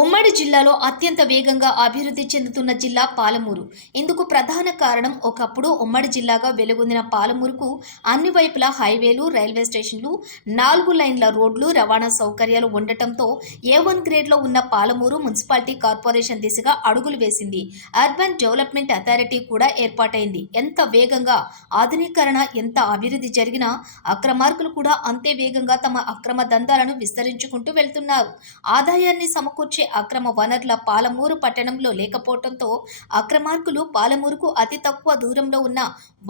ఉమ్మడి జిల్లాలో అత్యంత వేగంగా అభివృద్ధి చెందుతున్న జిల్లా పాలమూరు. ఇందుకు ప్రధాన కారణం ఒకప్పుడు ఉమ్మడి జిల్లాగా వెలుగొందిన పాలమూరుకు అన్ని వైపులా హైవేలు, రైల్వే స్టేషన్లు, 4 లైన్ల రోడ్లు, రవాణా సౌకర్యాలు ఉండటంతో A1 గ్రేడ్లో ఉన్న పాలమూరు మున్సిపాలిటీ కార్పొరేషన్ దిశగా అడుగులు వేసింది. అర్బన్ డెవలప్మెంట్ అథారిటీ కూడా ఏర్పాటైంది. ఎంత వేగంగా ఆధునీకరణ, ఎంత అభివృద్ధి జరిగినా అక్రమార్కులు కూడా అంతే వేగంగా తమ అక్రమ దందాలను విస్తరించుకుంటూ వెళ్తున్నారు. ఆదాయాన్ని సమకూర్చే అక్రమ వనరుల పాలమూరు పట్టణంలో లేకపోవడంతో అక్రమార్కులు పాలమూరుకు అతి తక్కువ దూరంలో ఉన్న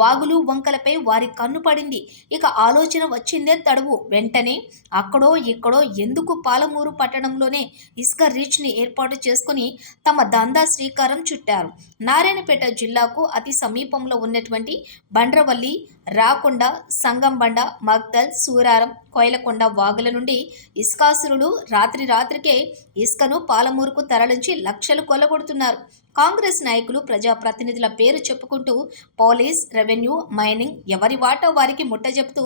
వాగులు, వంకలపై వారి కన్ను పడింది. ఇక ఆలోచన వచ్చిందే తడువు. వెంటనే అక్కడో ఇక్కడో ఎందుకు పాలమూరు పట్టణంలోనే ఇసుక రీచ్ని ఏర్పాటు చేసుకుని తమ దందా శ్రీకారం చుట్టారు. నారాయణపేట జిల్లాకు అతి సమీపంలో ఉన్నటువంటి బండ్రవల్లి, రాకొండ, సంగంబండ, మగ్దల్, సూరారం, కోయలకొండ వాగుల నుండి ఇసుకాసురులు రాత్రికే ఇసుకను పాలమూరుకు తరలించి లక్షలు కొల్లగొడుతున్నారు. కాంగ్రెస్ నాయకులు, ప్రజాప్రతినిధుల పేరు చెప్పుకుంటూ పోలీస్, రెవెన్యూ, మైనింగ్ ఎవరి వాటా వారికి ముట్టజెపుతూ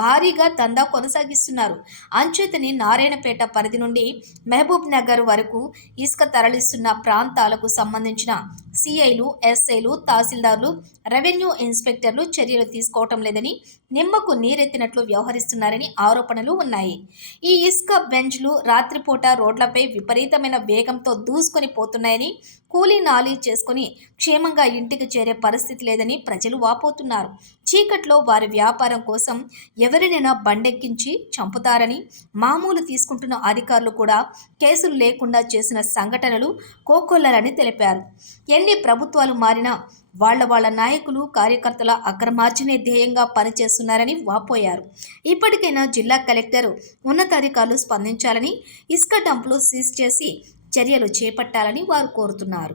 భారీగా దందా కొనసాగిస్తున్నారు. అంచేతని నారాయణపేట పరిధి నుండి మహబూబ్ నగర్ వరకు ఇసుక తరలిస్తున్న ప్రాంతాలకు సంబంధించిన సిఐలు, ఎస్ఐలు, తహసీల్దార్లు, రెవెన్యూ ఇన్స్పెక్టర్లు చర్యలు తీసుకోవటం లేదని, నిమ్మకు నీరెత్తినట్లు వ్యవహరిస్తున్నారని ఆరోపణలు ఉన్నాయి. ఈ ఇసుక బెంచ్లు రాత్రిపూట రోడ్లపై విపరీతమైన వేగంతో దూసుకొని పోతున్నాయని, కూలీ నాలీ చేసుకుని క్షేమంగా ఇంటికి చేరే పరిస్థితి లేదని ప్రజలు వాపోతున్నారు. చీకట్లో వారి వ్యాపారం కోసం ఎవరినైనా బండెక్కించి చంపుతారని మామూలు తీసుకుంటున్న అధికారులు కూడా కేసులు లేకుండా చేసిన సంఘటనలు కోకొల్లలని తెలిపారు. ఎన్ని ప్రభుత్వాలు మారినా వాళ్ళ నాయకులు, కార్యకర్తల అక్రమార్జనే ధ్యేయంగా పనిచేస్తున్నారని వాపోయారు. ఇప్పటికైనా జిల్లా కలెక్టర్, ఉన్నతాధికారులు స్పందించాలని, ఇసుక డంపులు సీజ్ చేసి చర్యలు చేపట్టాలని వారు కోరుతున్నారు.